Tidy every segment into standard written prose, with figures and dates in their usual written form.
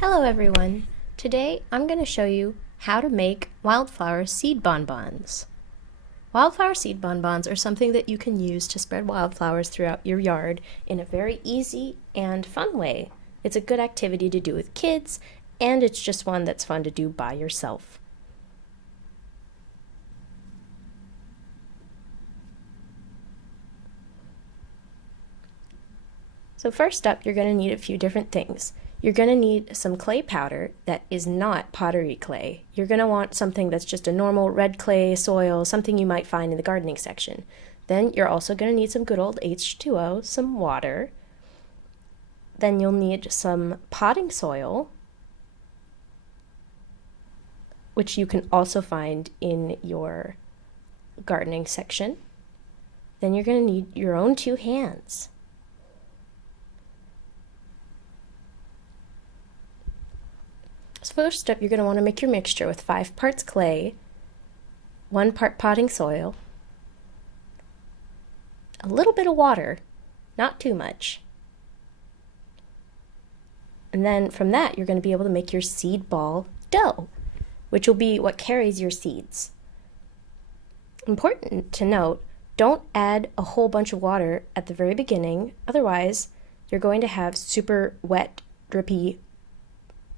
Hello everyone! Today I'm going to show you how to make wildflower seed bonbons. Wildflower seed bonbons are something that you can use to spread wildflowers throughout your yard in a very easy and fun way. It's a good activity to do with kids, and it's just one that's fun to do by yourself. So first up, you're going to need a few different things. You're going to need some clay powder that is not pottery clay. You're going to want something that's just a normal red clay soil, something you might find in the gardening section. Then you're also going to need some good old H2O, some water. Then you'll need some potting soil, which you can also find in your gardening section. Then you're going to need your own 2 hands. So first up, you're going to want to make your mixture with 5 parts clay, 1 part potting soil, a little bit of water, not too much. And then from that, you're going to be able to make your seed ball dough, which will be what carries your seeds. Important to note, don't add a whole bunch of water at the very beginning, otherwise you're going to have super wet, drippy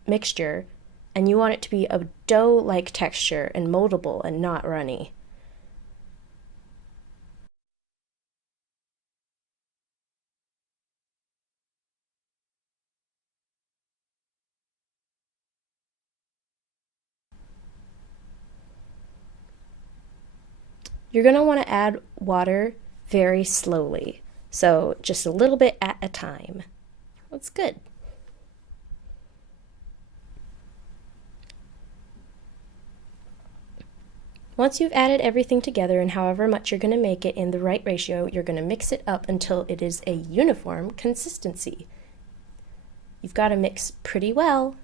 mixture, and you want it to be a dough-like texture and moldable and not runny. You're going to want to add water very slowly, so just a little bit at a time. That's good. Once you've added everything together and however much you're going to make it in the right ratio, you're going to mix it up until it is a uniform consistency. You've got to mix pretty well.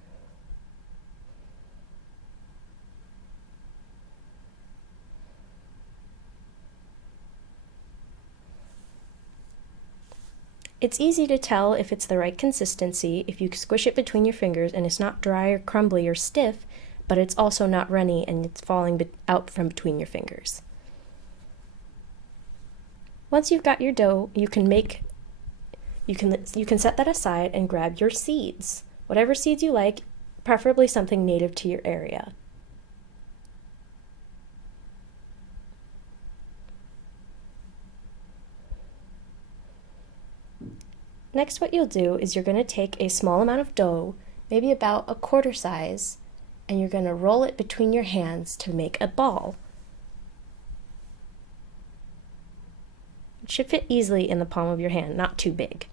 It's easy to tell if it's the right consistency if you squish it between your fingers and it's not dry or crumbly or stiff, but it's also not runny and it's falling out from between your fingers. Once you've got your dough, you can set that aside and grab your seeds. Whatever seeds you like, preferably something native to your area. Next, what you'll do is you're going to take a small amount of dough, maybe about a quarter size, and you're going to roll it between your hands to make a ball. It should fit easily in the palm of your hand, not too big.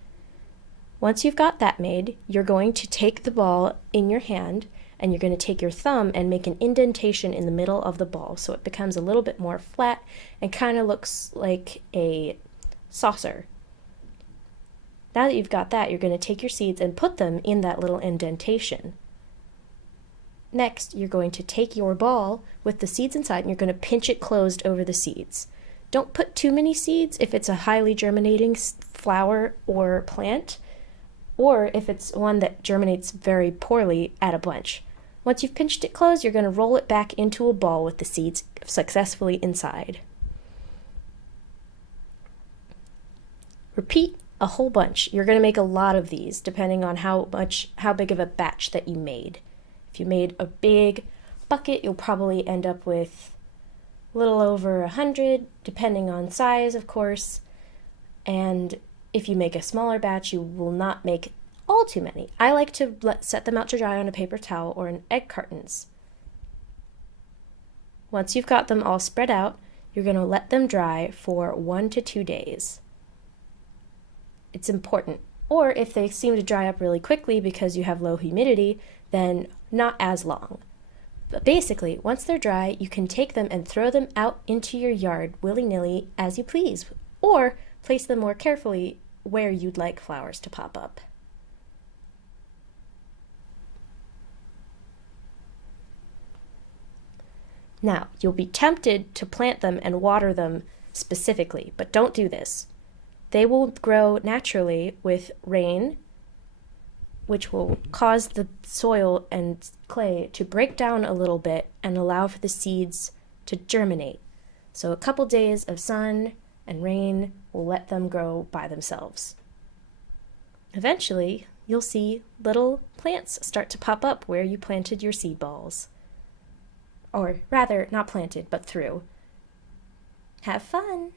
Once you've got that made, you're going to take the ball in your hand and you're going to take your thumb and make an indentation in the middle of the ball so it becomes a little bit more flat and kind of looks like a saucer. Now that you've got that, you're going to take your seeds and put them in that little indentation. Next, you're going to take your ball with the seeds inside and you're going to pinch it closed over the seeds. Don't put too many seeds if it's a highly germinating flower or plant, or if it's one that germinates very poorly, add a bunch. Once you've pinched it closed, you're going to roll it back into a ball with the seeds successfully inside. Repeat a whole bunch. You're going to make a lot of these depending on how big of a batch that you made. If you made a big bucket, you'll probably end up with a little over 100, depending on size, of course. And if you make a smaller batch, you will not make all too many. I like to set them out to dry on a paper towel or in egg cartons. Once you've got them all spread out, you're going to let them dry for 1 to 2 days. It's important. Or if they seem to dry up really quickly because you have low humidity, then not as long. But basically, once they're dry, you can take them and throw them out into your yard willy-nilly as you please, or place them more carefully where you'd like flowers to pop up. Now, you'll be tempted to plant them and water them specifically, but don't do this. They will grow naturally with rain which will cause the soil and clay to break down a little bit and allow for the seeds to germinate. So a couple days of sun and rain will let them grow by themselves. Eventually, you'll see little plants start to pop up where you planted your seed balls. Or rather, not planted, but through. Have fun!